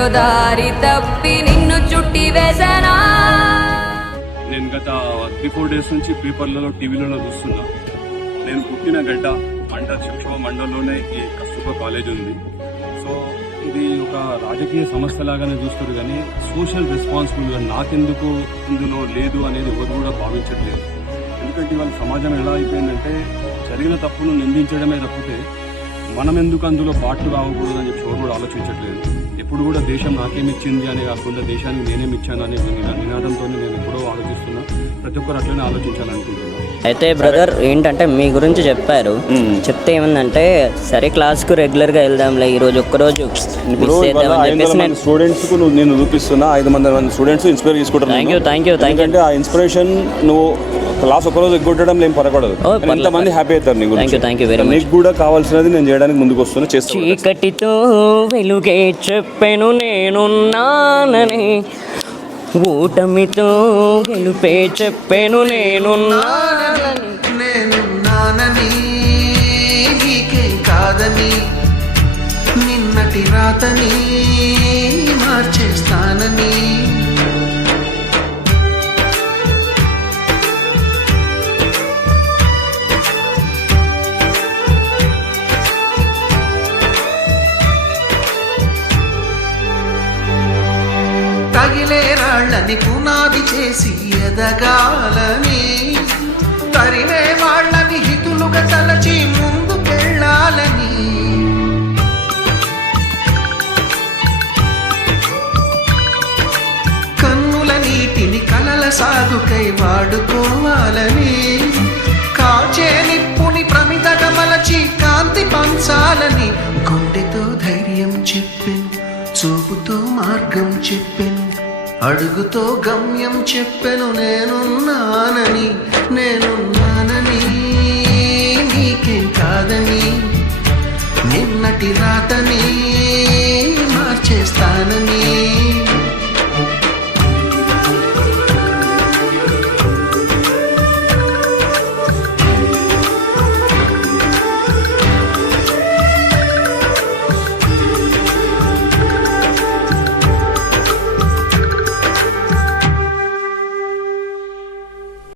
ఎక్కడో దారి తప్పి నిన్ను చుట్టి వేసనా. నేను గత 3-4 డేస్ నుంచి పేపర్లలో టీవీలలో చూస్తున్నా. నేను పుట్టిన గడ్డ మండల్ శిక్షణ మండలంలోనే ఈ కస్తూర్బా కాలేజ్ ఉంది. సో ఇది ఒక రాజకీయ సమస్య లాగానే చూస్తారు కానీ సోషల్ రెస్పాన్సిబిలిటీ నాకెందుకు ఇందులో లేదు అనేది ఎవరు కూడా భావించట్లేదు. ఎందుకంటే ఇవాళ సమాజం ఎలా అయిపోయిందంటే జరిగిన తప్పును నిందించడమే తప్పితే మనం ఎందుకు అందులో పాటు కావకూడదని చెప్పి ఎవరు కూడా ఆలోచించట్లేదు. ఎప్పుడు కూడా దేశం నాకేమిచ్చింది అనే కాకుండా దేశానికి నేనేమిచ్చాను అనే నినాదంతో నేను ఎప్పుడో ఆలోచిస్తున్నా. ప్రతి ఒక్కరు అట్లనే ఆలోచించాలనుకుంటున్నాను. అయితే బ్రదర్ ఏంటంటే మీ గురించి చెప్పారు, చెప్తే ఏమందంటే సరే క్లాస్కు రెగ్యులర్గా వెళ్దాంలే ఈరోజు ఒక్కరోజు స్టూడెంట్స్ కు నేను చూపిస్తున్నా. 500 స్టూడెంట్స్ ఇన్స్పైర్ తీసుకుంటారు. థ్యాంక్ యూ అంటే ఆ ఇన్స్పిరేషన్ నువ్వు క్లాస్ ఒకరోజు ఎగ్గొట్టడం ఏం పరకూడదు. ఎంతమంది హ్యాపీ అవుతారు నీకు. Thank you very much. నీకు కూడా కావాల్సినది నేను చేయడానికి ముందుకు వస్తున్నా, చేస్తాను. చీకటితో వెలుగే చెప్పెను నేనున్నానని, ఓటమితో గెలుపే చెప్పెను నేనున్నానని, నీకే కాదని, నిన్నటి రాతని మార్చేస్తానని. తగిలే రాళ్ళని పునాది చేసి ఎదగాలని, తరిమే వాళ్ళని హితులుగా తలచి ముందుకెళ్ళాలని, కన్నుల నీటిని కలల సాగుకై వాడుకోవాలని, కాచే నిప్పుని ప్రమిదగా మలచి కాంతి పంచాలని, గుండెతో ధైర్యం చెప్పెను, చూపుతో మార్గం చెప్పెను, అడుగుతో గమ్యం చెప్పెను. నేనున్నానని నీకేం కాదని, నిన్నటి రాతని